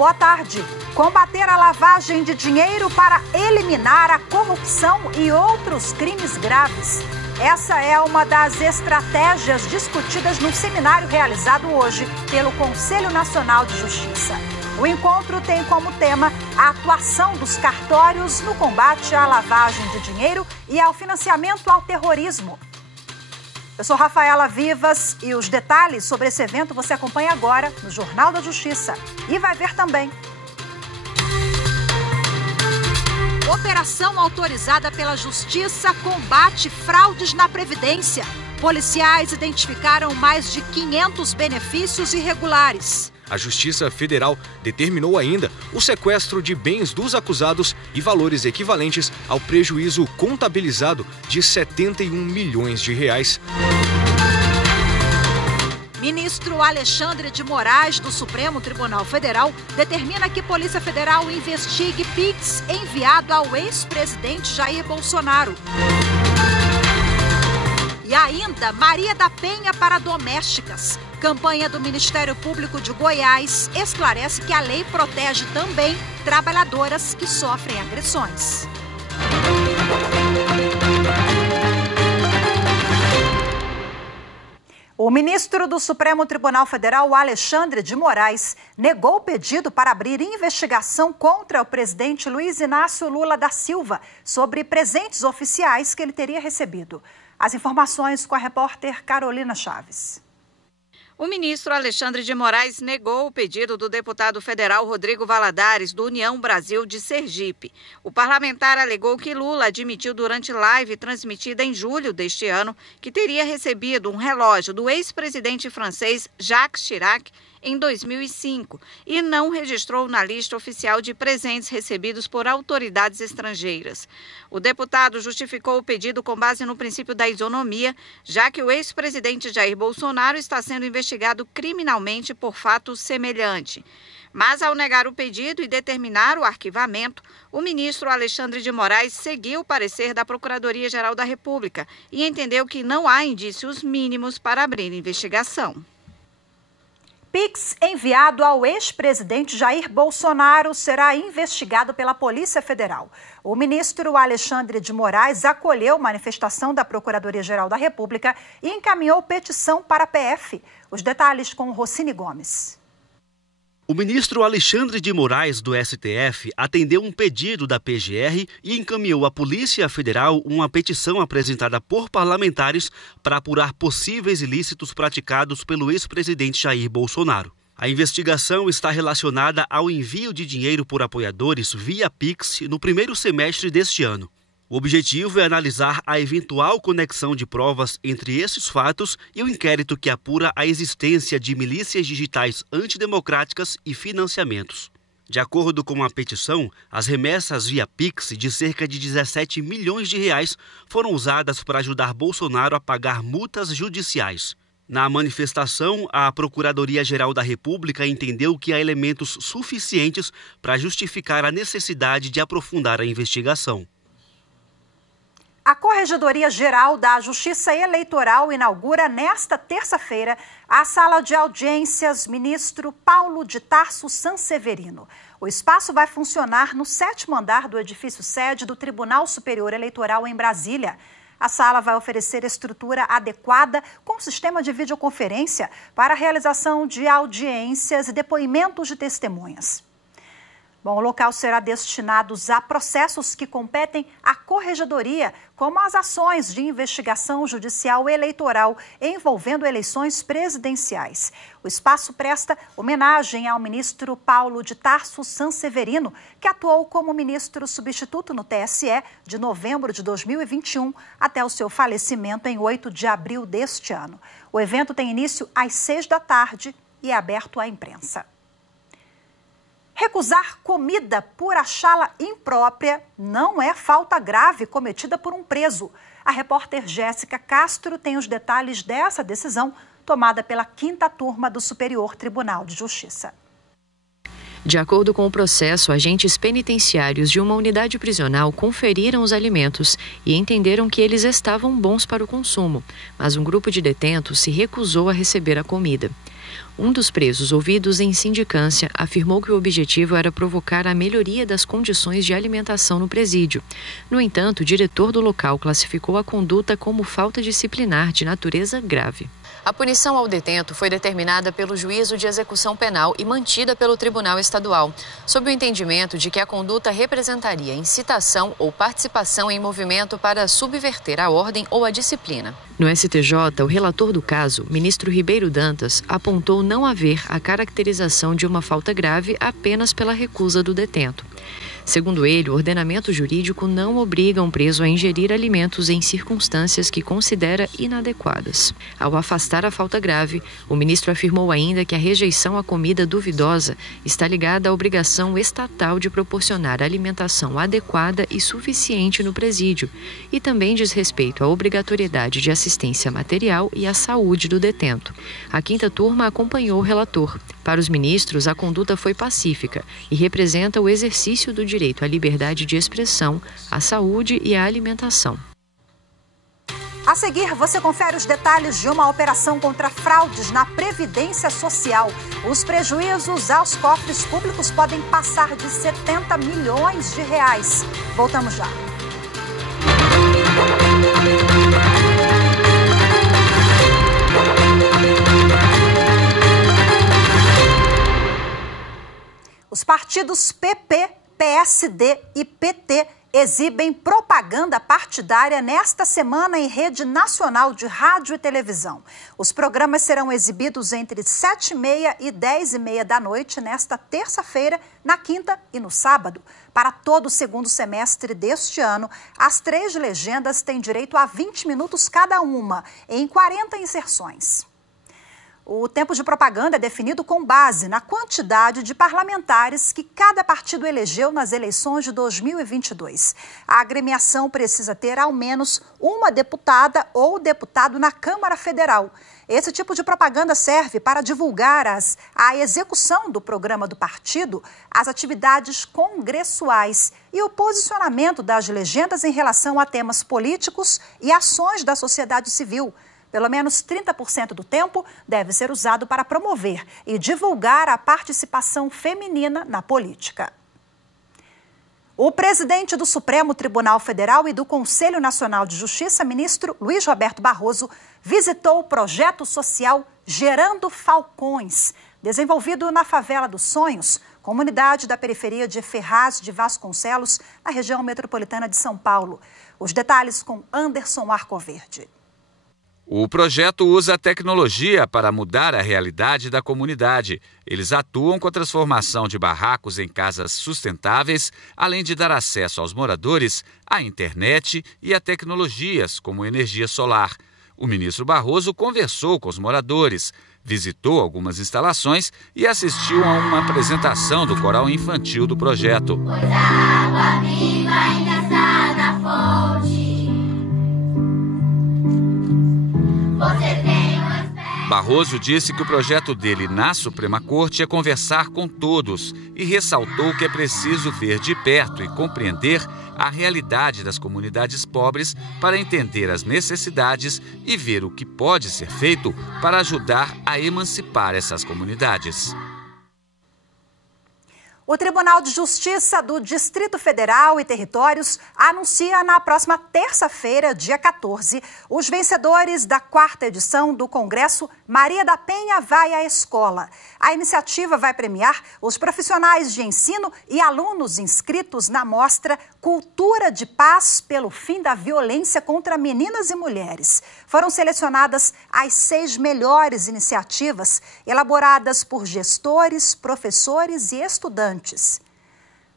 boa tarde. Combater a lavagem de dinheiro para eliminar a corrupção e outros crimes graves. Essa é uma das estratégias discutidas no seminário realizado hoje pelo Conselho Nacional de Justiça. O encontro tem como tema a atuação dos cartórios no combate à lavagem de dinheiro e ao financiamento ao terrorismo. Eu sou Rafaela Vivas e os detalhes sobre esse evento você acompanha agora no Jornal da Justiça. E vai ver também. Operação autorizada pela Justiça combate fraudes na Previdência. Policiais identificaram mais de 500 benefícios irregulares. A Justiça Federal determinou ainda o sequestro de bens dos acusados e valores equivalentes ao prejuízo contabilizado de 71 milhões de reais. Ministro Alexandre de Moraes, do Supremo Tribunal Federal, determina que Polícia Federal investigue Pix enviado ao ex-presidente Jair Bolsonaro. E ainda, Maria da Penha para domésticas. Campanha do Ministério Público de Goiás esclarece que a lei protege também trabalhadoras que sofrem agressões. O ministro do Supremo Tribunal Federal, Alexandre de Moraes, negou o pedido para abrir investigação contra o presidente Luiz Inácio Lula da Silva sobre presentes oficiais que ele teria recebido. As informações com a repórter Carolina Chaves. O ministro Alexandre de Moraes negou o pedido do deputado federal Rodrigo Valadares, do União Brasil de Sergipe. O parlamentar alegou que Lula admitiu durante live transmitida em julho deste ano que teria recebido um relógio do ex-presidente francês Jacques Chirac em 2005 e não registrou na lista oficial de presentes recebidos por autoridades estrangeiras. O deputado justificou o pedido com base no princípio da isonomia, já que o ex-presidente Jair Bolsonaro está sendo investigado criminalmente por fato semelhante. Mas, ao negar o pedido e determinar o arquivamento, o ministro Alexandre de Moraes seguiu o parecer da Procuradoria-Geral da República e entendeu que não há indícios mínimos para abrir investigação. Pix enviado ao ex-presidente Jair Bolsonaro será investigado pela Polícia Federal. O ministro Alexandre de Moraes acolheu manifestação da Procuradoria-Geral da República e encaminhou petição para a PF. Os detalhes com Rocine Gomes. O ministro Alexandre de Moraes, do STF, atendeu um pedido da PGR e encaminhou à Polícia Federal uma petição apresentada por parlamentares para apurar possíveis ilícitos praticados pelo ex-presidente Jair Bolsonaro. A investigação está relacionada ao envio de dinheiro por apoiadores via Pix no primeiro semestre deste ano. O objetivo é analisar a eventual conexão de provas entre esses fatos e o inquérito que apura a existência de milícias digitais antidemocráticas e financiamentos. De acordo com a petição, as remessas via Pix de cerca de 17 milhões de reais foram usadas para ajudar Bolsonaro a pagar multas judiciais. Na manifestação, a Procuradoria-Geral da República entendeu que há elementos suficientes para justificar a necessidade de aprofundar a investigação. A Corregedoria-Geral da Justiça Eleitoral inaugura nesta terça-feira a Sala de Audiências Ministro Paulo de Tarso Sanseverino. O espaço vai funcionar no 7º andar do edifício sede do Tribunal Superior Eleitoral em Brasília. A sala vai oferecer estrutura adequada com sistema de videoconferência para a realização de audiências e depoimentos de testemunhas. Bom, o local será destinado a processos que competem à Corregedoria, como as ações de investigação judicial eleitoral envolvendo eleições presidenciais. O espaço presta homenagem ao ministro Paulo de Tarso Sanseverino, que atuou como ministro substituto no TSE de novembro de 2021 até o seu falecimento em 8 de abril deste ano. O evento tem início às 6 da tarde e é aberto à imprensa. Recusar comida por achá-la imprópria não é falta grave cometida por um preso. A repórter Jéssica Castro tem os detalhes dessa decisão tomada pela 5ª Turma do Superior Tribunal de Justiça. De acordo com o processo, agentes penitenciários de uma unidade prisional conferiram os alimentos e entenderam que eles estavam bons para o consumo, mas um grupo de detentos se recusou a receber a comida. Um dos presos ouvidos em sindicância afirmou que o objetivo era provocar a melhoria das condições de alimentação no presídio. No entanto, o diretor do local classificou a conduta como falta disciplinar de natureza grave. A punição ao detento foi determinada pelo juízo de execução penal e mantida pelo Tribunal Estadual, sob o entendimento de que a conduta representaria incitação ou participação em movimento para subverter a ordem ou a disciplina. No STJ, o relator do caso, ministro Ribeiro Dantas, apontou não haver a caracterização de uma falta grave apenas pela recusa do detento. Segundo ele, o ordenamento jurídico não obriga um preso a ingerir alimentos em circunstâncias que considera inadequadas. Ao afastar a falta grave, o ministro afirmou ainda que a rejeição à comida duvidosa está ligada à obrigação estatal de proporcionar alimentação adequada e suficiente no presídio e também diz respeito à obrigatoriedade de assistência material e à saúde do detento. A quinta turma acompanhou o relator. Para os ministros, a conduta foi pacífica e representa o exercício do direito à liberdade de expressão, à saúde e à alimentação. A seguir, você confere os detalhes de uma operação contra fraudes na Previdência Social. Os prejuízos aos cofres públicos podem passar de 70 milhões de reais. Voltamos já. Os partidos PP, PSD e PT exibem propaganda partidária nesta semana em rede nacional de rádio e televisão. Os programas serão exibidos entre 7h30 e 10h30 da noite nesta terça-feira, na quinta e no sábado. Para todo o segundo semestre deste ano, as 3 legendas têm direito a 20 minutos cada uma, em 40 inserções. O tempo de propaganda é definido com base na quantidade de parlamentares que cada partido elegeu nas eleições de 2022. A agremiação precisa ter ao menos uma deputada ou deputado na Câmara Federal. Esse tipo de propaganda serve para divulgar a execução do programa do partido, as atividades congressuais e o posicionamento das legendas em relação a temas políticos e ações da sociedade civil. Pelo menos 30% do tempo deve ser usado para promover e divulgar a participação feminina na política. O presidente do Supremo Tribunal Federal e do Conselho Nacional de Justiça, ministro Luiz Roberto Barroso, visitou o projeto social Gerando Falcões, desenvolvido na Favela dos Sonhos, comunidade da periferia de Ferraz de Vasconcelos, na região metropolitana de São Paulo. Os detalhes com Anderson Arcoverde. O projeto usa a tecnologia para mudar a realidade da comunidade. Eles atuam com a transformação de barracos em casas sustentáveis, além de dar acesso aos moradores à internet e a tecnologias como energia solar. O ministro Barroso conversou com os moradores, visitou algumas instalações e assistiu a uma apresentação do coral infantil do projeto. Pois a água viva ainda está na fonte. Barroso disse que o projeto dele na Suprema Corte é conversar com todos e ressaltou que é preciso ver de perto e compreender a realidade das comunidades pobres para entender as necessidades e ver o que pode ser feito para ajudar a emancipar essas comunidades. O Tribunal de Justiça do Distrito Federal e Territórios anuncia na próxima terça-feira, dia 14, os vencedores da 4ª edição do Congresso Maria da Penha Vai à Escola. A iniciativa vai premiar os profissionais de ensino e alunos inscritos na mostra Cultura de Paz pelo Fim da Violência contra Meninas e Mulheres. Foram selecionadas as 6 melhores iniciativas elaboradas por gestores, professores e estudantes.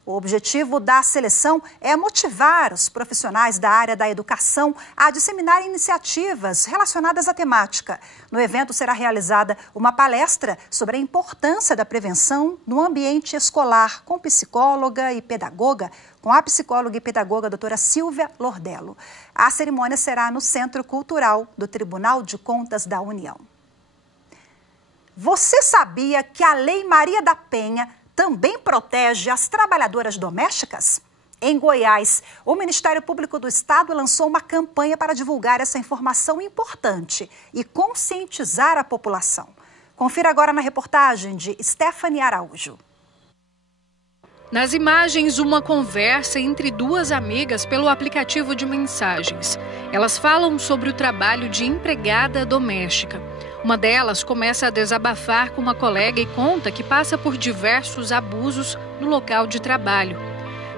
O objetivo da seleção é motivar os profissionais da área da educação a disseminar iniciativas relacionadas à temática. No evento será realizada uma palestra sobre a importância da prevenção no ambiente escolar com a psicóloga e pedagoga doutora Silvia Lordello. A cerimônia será no Centro Cultural do Tribunal de Contas da União. Você sabia que a Lei Maria da Penha também protege as trabalhadoras domésticas? Em Goiás, o Ministério Público do Estado lançou uma campanha para divulgar essa informação importante e conscientizar a população. Confira agora na reportagem de Stephanie Araújo. Nas imagens, uma conversa entre duas amigas pelo aplicativo de mensagens. Elas falam sobre o trabalho de empregada doméstica. Uma delas começa a desabafar com uma colega e conta que passa por diversos abusos no local de trabalho.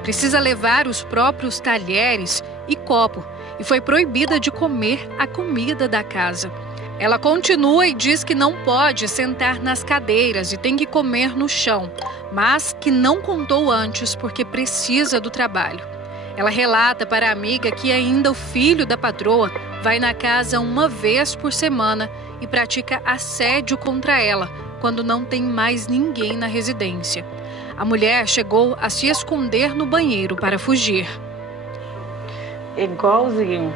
Precisa levar os próprios talheres e copo e foi proibida de comer a comida da casa. Ela continua e diz que não pode sentar nas cadeiras e tem que comer no chão, mas que não contou antes porque precisa do trabalho. Ela relata para a amiga que ainda o filho da patroa vai na casa uma vez por semana e pratica assédio contra ela quando não tem mais ninguém na residência. A mulher chegou a se esconder no banheiro para fugir. Igualzinho,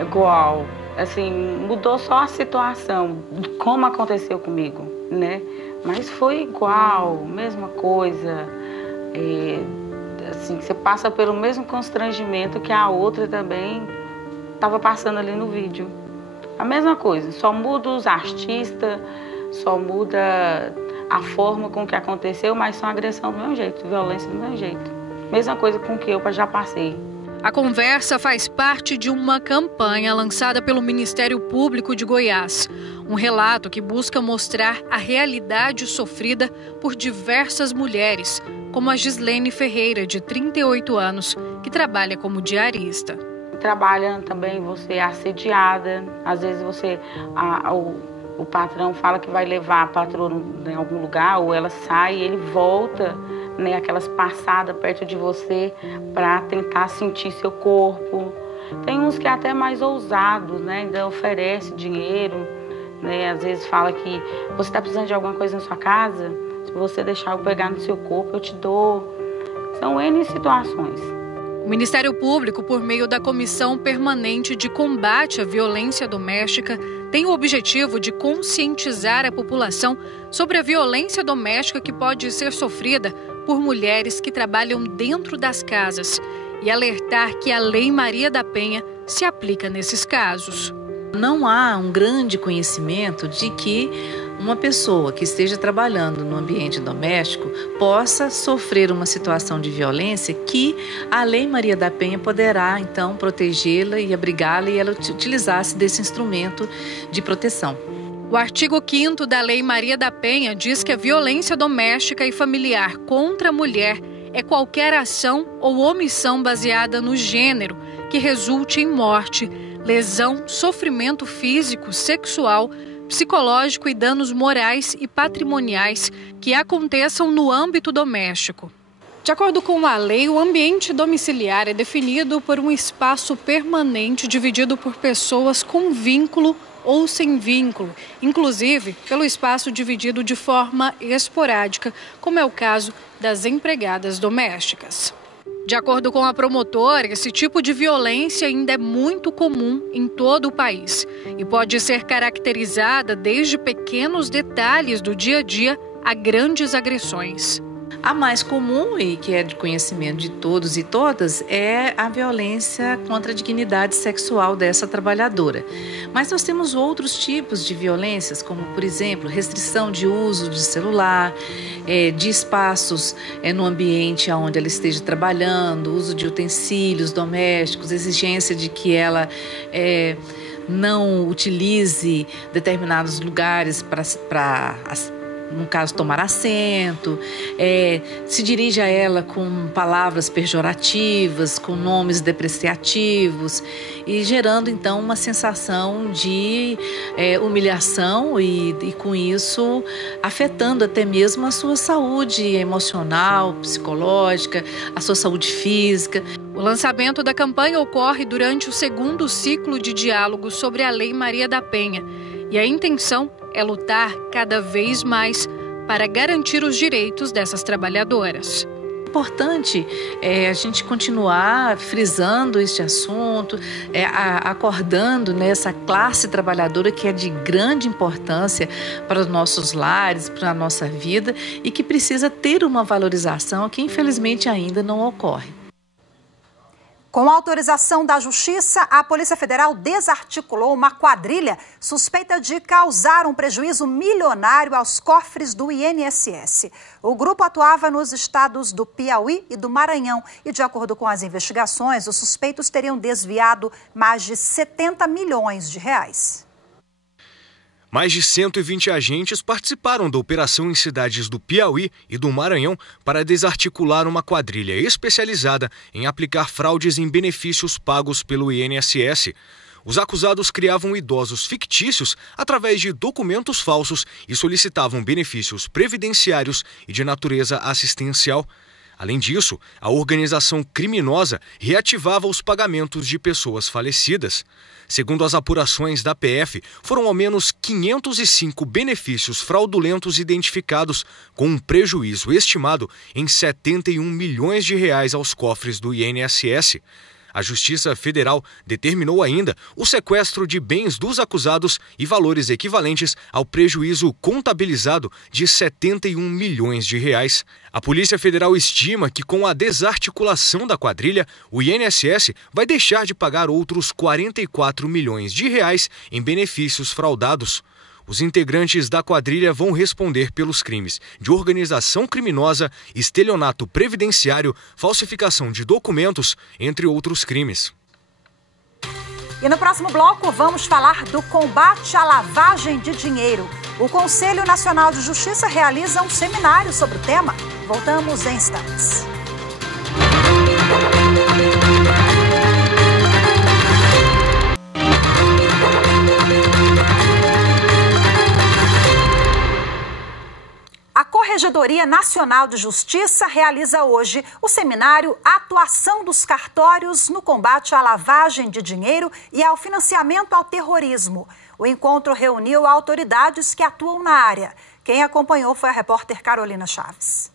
igual. Assim, mudou só a situação, como aconteceu comigo, né? Mas foi igual, mesma coisa. Assim, você passa pelo mesmo constrangimento que a outra também estava passando ali no vídeo. A mesma coisa, só muda os artistas, só muda a forma com que aconteceu, mas são agressão do mesmo jeito, violência do mesmo jeito. Mesma coisa com que eu já passei. A conversa faz parte de uma campanha lançada pelo Ministério Público de Goiás. Um relato que busca mostrar a realidade sofrida por diversas mulheres, como a Gislene Ferreira, de 38 anos, que trabalha como diarista. Trabalhando também, você é assediada, às vezes o patrão fala que vai levar a patroa em algum lugar, ou ela sai e ele volta, né, aquelas passadas perto de você para tentar sentir seu corpo. Tem uns que é até mais ousados, né, ainda oferece dinheiro, né, às vezes fala que você está precisando de alguma coisa na sua casa, se você deixar eu pegar no seu corpo, eu te dou. São N situações. O Ministério Público, por meio da Comissão Permanente de Combate à Violência Doméstica, tem o objetivo de conscientizar a população sobre a violência doméstica que pode ser sofrida por mulheres que trabalham dentro das casas e alertar que a Lei Maria da Penha se aplica nesses casos. Não há um grande conhecimento de que uma pessoa que esteja trabalhando no ambiente doméstico possa sofrer uma situação de violência que a Lei Maria da Penha poderá, então, protegê-la e abrigá-la e ela utilizasse desse instrumento de proteção. O artigo 5º da Lei Maria da Penha diz que a violência doméstica e familiar contra a mulher é qualquer ação ou omissão baseada no gênero que resulte em morte, lesão, sofrimento físico, sexual, psicológico e danos morais e patrimoniais que aconteçam no âmbito doméstico. De acordo com a lei, o ambiente domiciliar é definido por um espaço permanente dividido por pessoas com vínculo ou sem vínculo, inclusive pelo espaço dividido de forma esporádica, como é o caso das empregadas domésticas. De acordo com a promotora, esse tipo de violência ainda é muito comum em todo o país e pode ser caracterizada desde pequenos detalhes do dia a dia a grandes agressões. A mais comum e que é de conhecimento de todos e todas é a violência contra a dignidade sexual dessa trabalhadora. Mas nós temos outros tipos de violências, como, por exemplo, restrição de uso de celular, de espaços no ambiente onde ela esteja trabalhando, uso de utensílios domésticos, exigência de que ela não utilize determinados lugares para no caso, tomar assento, se dirige a ela com palavras pejorativas, com nomes depreciativos e gerando, então, uma sensação de humilhação e, com isso, afetando até mesmo a sua saúde emocional, psicológica, a sua saúde física. O lançamento da campanha ocorre durante o 2º ciclo de diálogo sobre a Lei Maria da Penha e a intenção é lutar cada vez mais para garantir os direitos dessas trabalhadoras. É importante a gente continuar frisando este assunto, acordando nessa classe trabalhadora que é de grande importância para os nossos lares, para a nossa vida e que precisa ter uma valorização que infelizmente ainda não ocorre. Com autorização da Justiça, a Polícia Federal desarticulou uma quadrilha suspeita de causar um prejuízo milionário aos cofres do INSS. O grupo atuava nos estados do Piauí e do Maranhão e, de acordo com as investigações, os suspeitos teriam desviado mais de 70 milhões de reais. Mais de 120 agentes participaram da operação em cidades do Piauí e do Maranhão para desarticular uma quadrilha especializada em aplicar fraudes em benefícios pagos pelo INSS. Os acusados criavam idosos fictícios através de documentos falsos e solicitavam benefícios previdenciários e de natureza assistencial. Além disso, a organização criminosa reativava os pagamentos de pessoas falecidas. Segundo as apurações da PF, foram ao menos 505 benefícios fraudulentos identificados, com um prejuízo estimado em 71 milhões de reais aos cofres do INSS. A Justiça Federal determinou ainda o sequestro de bens dos acusados e valores equivalentes ao prejuízo contabilizado de 71 milhões de reais. A Polícia Federal estima que, com a desarticulação da quadrilha, o INSS vai deixar de pagar outros 44 milhões de reais em benefícios fraudados. Os integrantes da quadrilha vão responder pelos crimes de organização criminosa, estelionato previdenciário, falsificação de documentos, entre outros crimes. E no próximo bloco vamos falar do combate à lavagem de dinheiro. O Conselho Nacional de Justiça realiza um seminário sobre o tema. Voltamos em instantes. A Corregedoria Nacional de Justiça realiza hoje o seminário Atuação dos Cartórios no Combate à Lavagem de Dinheiro e ao Financiamento ao Terrorismo. O encontro reuniu autoridades que atuam na área. Quem acompanhou foi a repórter Carolina Chaves.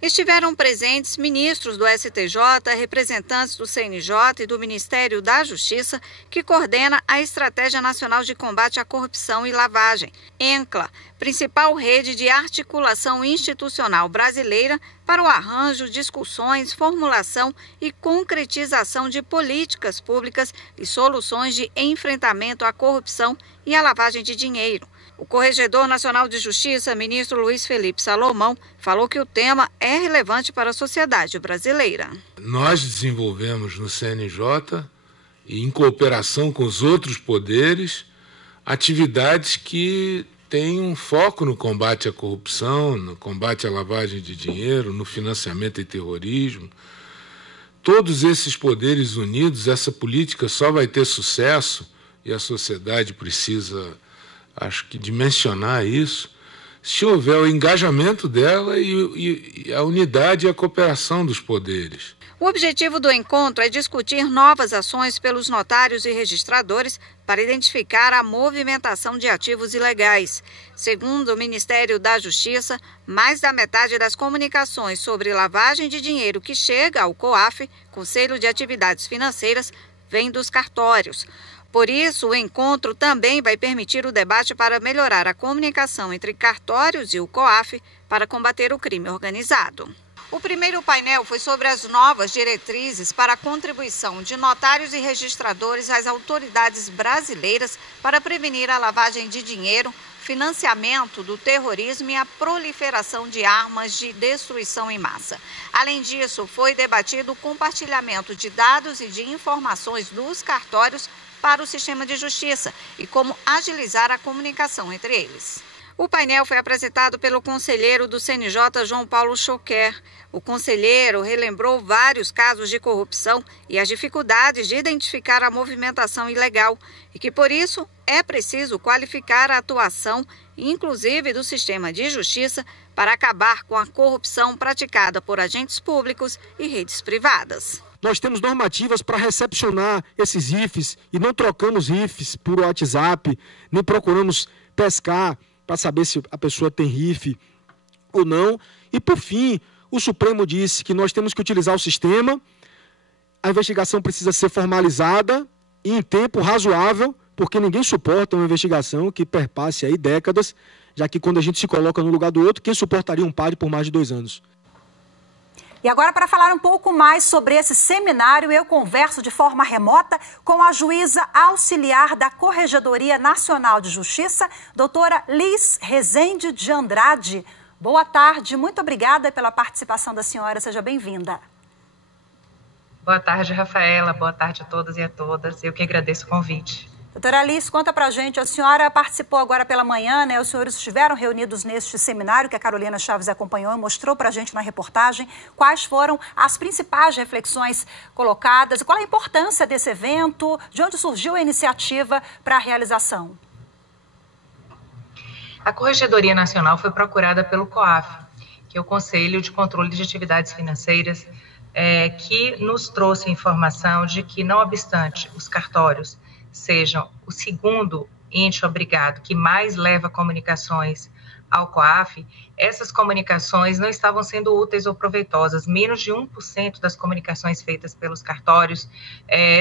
Estiveram presentes ministros do STJ, representantes do CNJ e do Ministério da Justiça, que coordena a Estratégia Nacional de Combate à Corrupção e Lavagem, ENCLA, principal rede de articulação institucional brasileira para o arranjo, discussões, formulação e concretização de políticas públicas e soluções de enfrentamento à corrupção e à lavagem de dinheiro. O Corregedor Nacional de Justiça, ministro Luiz Felipe Salomão, falou que o tema é relevante para a sociedade brasileira. Nós desenvolvemos no CNJ, e em cooperação com os outros poderes, atividades que têm um foco no combate à corrupção, no combate à lavagem de dinheiro, no financiamento e terrorismo. Todos esses poderes unidos, essa política só vai ter sucesso, e a sociedade precisa, acho que, dimensionar isso, se houver o engajamento dela e a unidade e a cooperação dos poderes. O objetivo do encontro é discutir novas ações pelos notários e registradores para identificar a movimentação de ativos ilegais. Segundo o Ministério da Justiça, mais da metade das comunicações sobre lavagem de dinheiro que chega ao COAF, Conselho de Atividades Financeiras, vem dos cartórios. Por isso, o encontro também vai permitir o debate para melhorar a comunicação entre cartórios e o COAF para combater o crime organizado. O primeiro painel foi sobre as novas diretrizes para a contribuição de notários e registradores às autoridades brasileiras para prevenir a lavagem de dinheiro, financiamento do terrorismo e a proliferação de armas de destruição em massa. Além disso, foi debatido o compartilhamento de dados e de informações dos cartórios para o sistema de justiça e como agilizar a comunicação entre eles. O painel foi apresentado pelo conselheiro do CNJ, João Paulo Choquer. O conselheiro relembrou vários casos de corrupção e as dificuldades de identificar a movimentação ilegal e que, por isso, é preciso qualificar a atuação, inclusive do sistema de justiça, para acabar com a corrupção praticada por agentes públicos e redes privadas. Nós temos normativas para recepcionar esses RIFs e não trocamos RIFs por WhatsApp, nem procuramos pescar para saber se a pessoa tem RIF ou não. E, por fim, o Supremo disse que nós temos que utilizar o sistema, a investigação precisa ser formalizada e em tempo razoável, porque ninguém suporta uma investigação que perpasse aí décadas, já que quando a gente se coloca no lugar do outro, quem suportaria um padre por mais de 2 anos? E agora, para falar um pouco mais sobre esse seminário, eu converso de forma remota com a juíza auxiliar da Corregedoria Nacional de Justiça, doutora Liz Rezende de Andrade. Boa tarde, muito obrigada pela participação da senhora, seja bem-vinda. Boa tarde, Rafaela, boa tarde a todos e a todas, eu que agradeço o convite. Doutora Liz, conta pra gente, a senhora participou agora pela manhã, né? Os senhores estiveram reunidos neste seminário que a Carolina Chaves acompanhou e mostrou pra gente na reportagem quais foram as principais reflexões colocadas e qual a importância desse evento, de onde surgiu a iniciativa para a realização. A Corregedoria Nacional foi procurada pelo COAF, que é o Conselho de Controle de Atividades Financeiras, que nos trouxe a informação de que, não obstante os cartórios sejam o segundo ente obrigado que mais leva comunicações ao COAF, essas comunicações não estavam sendo úteis ou proveitosas. Menos de 1% das comunicações feitas pelos cartórios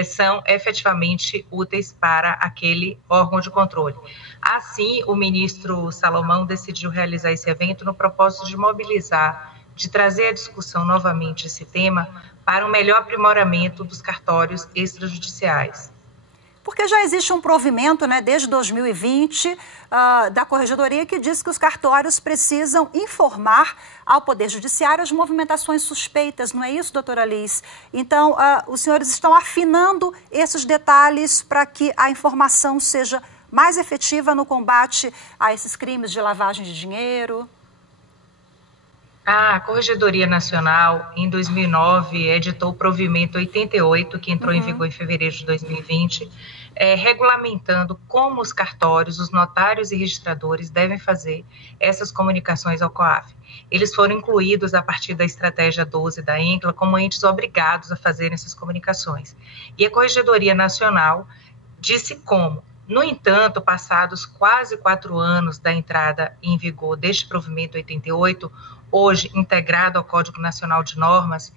são efetivamente úteis para aquele órgão de controle. Assim, o ministro Salomão decidiu realizar esse evento no propósito de mobilizar, de trazer à discussão novamente esse tema para um melhor aprimoramento dos cartórios extrajudiciais. Porque já existe um provimento, né, desde 2020, da Corregedoria que diz que os cartórios precisam informar ao Poder Judiciário as movimentações suspeitas, não é isso, doutora Liz? Então, os senhores estão afinando esses detalhes para que a informação seja mais efetiva no combate a esses crimes de lavagem de dinheiro? A Corregedoria Nacional, em 2009, editou o provimento 88, que entrou em vigor em fevereiro de 2020, regulamentando como os cartórios, os notários e registradores devem fazer essas comunicações ao COAF. Eles foram incluídos a partir da estratégia 12 da ENCLA como entes obrigados a fazerem essas comunicações. E a Corregedoria Nacional disse como. No entanto, passados quase 4 anos da entrada em vigor deste provimento 88, hoje integrado ao Código Nacional de Normas,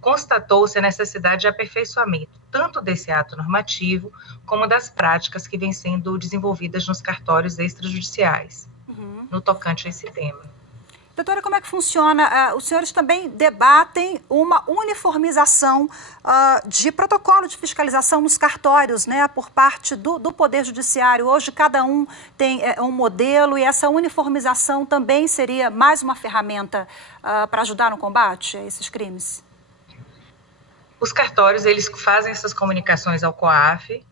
constatou-se a necessidade de aperfeiçoamento, tanto desse ato normativo, como das práticas que vêm sendo desenvolvidas nos cartórios extrajudiciais, no tocante a esse tema. Doutora, como é que funciona? Os senhores também debatem uma uniformização de protocolo de fiscalização nos cartórios, né, por parte do Poder Judiciário. Hoje, cada um tem um modelo e essa uniformização também seria mais uma ferramenta para ajudar no combate a esses crimes? Os cartórios, eles fazem essas comunicações ao COAF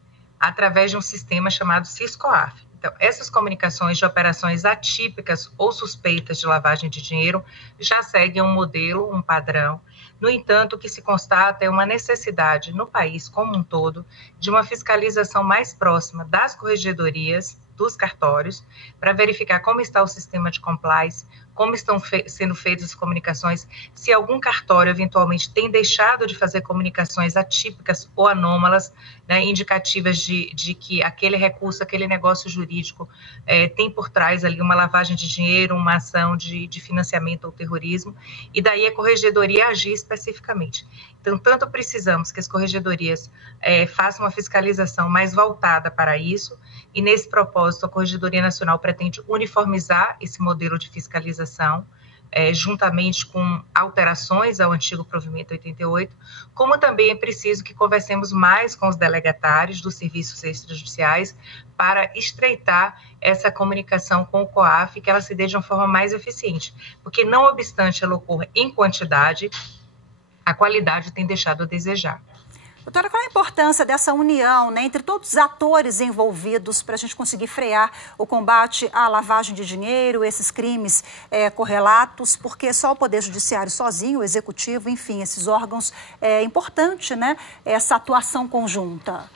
através de um sistema chamado SIS-COAF. Então, essas comunicações de operações atípicas ou suspeitas de lavagem de dinheiro já seguem um modelo, um padrão. No entanto, o que se constata é uma necessidade no país como um todo de uma fiscalização mais próxima das corregedorias, dos cartórios, para verificar como está o sistema de compliance, como estão sendo feitas as comunicações, se algum cartório eventualmente tem deixado de fazer comunicações atípicas ou anômalas, né, indicativas de que aquele recurso, aquele negócio jurídico tem por trás ali uma lavagem de dinheiro, uma ação de financiamento ao terrorismo, e daí a corregedoria agir especificamente. Então, tanto precisamos que as corregedorias façam uma fiscalização mais voltada para isso, e nesse propósito a Corregedoria Nacional pretende uniformizar esse modelo de fiscalização, juntamente com alterações ao antigo provimento 88, como também é preciso que conversemos mais com os delegatários dos serviços extrajudiciais para estreitar essa comunicação com o COAF, que ela se dê de uma forma mais eficiente, porque não obstante ela ocorra em quantidade, a qualidade tem deixado a desejar. Doutora, qual a importância dessa união, né, entre todos os atores envolvidos para a gente conseguir frear o combate à lavagem de dinheiro, esses crimes correlatos, porque só o Poder Judiciário sozinho, o Executivo, enfim, esses órgãos, é importante, né, essa atuação conjunta?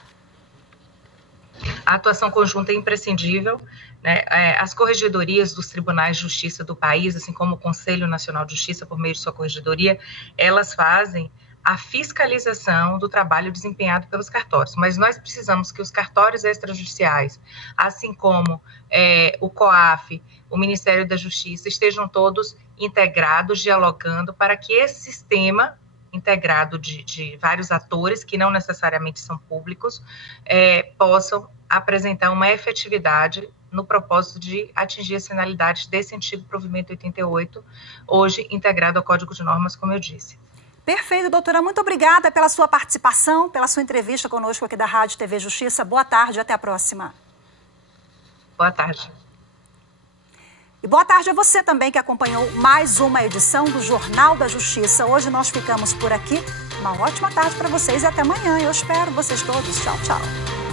A atuação conjunta é imprescindível, né? As corregedorias dos tribunais de justiça do país, assim como o Conselho Nacional de Justiça, por meio de sua corregedoria, elas fazem a fiscalização do trabalho desempenhado pelos cartórios, mas nós precisamos que os cartórios extrajudiciais, assim como o COAF, o Ministério da Justiça, estejam todos integrados, dialogando, para que esse sistema integrado de vários atores, que não necessariamente são públicos, possam apresentar uma efetividade no propósito de atingir as finalidades desse antigo provimento 88, hoje integrado ao Código de Normas, como eu disse. Perfeito, doutora. Muito obrigada pela sua participação, pela sua entrevista conosco aqui da Rádio TV Justiça. Boa tarde e até a próxima. Boa tarde. E boa tarde a você também que acompanhou mais uma edição do Jornal da Justiça. Hoje nós ficamos por aqui. Uma ótima tarde para vocês e até amanhã. Eu espero vocês todos. Tchau, tchau.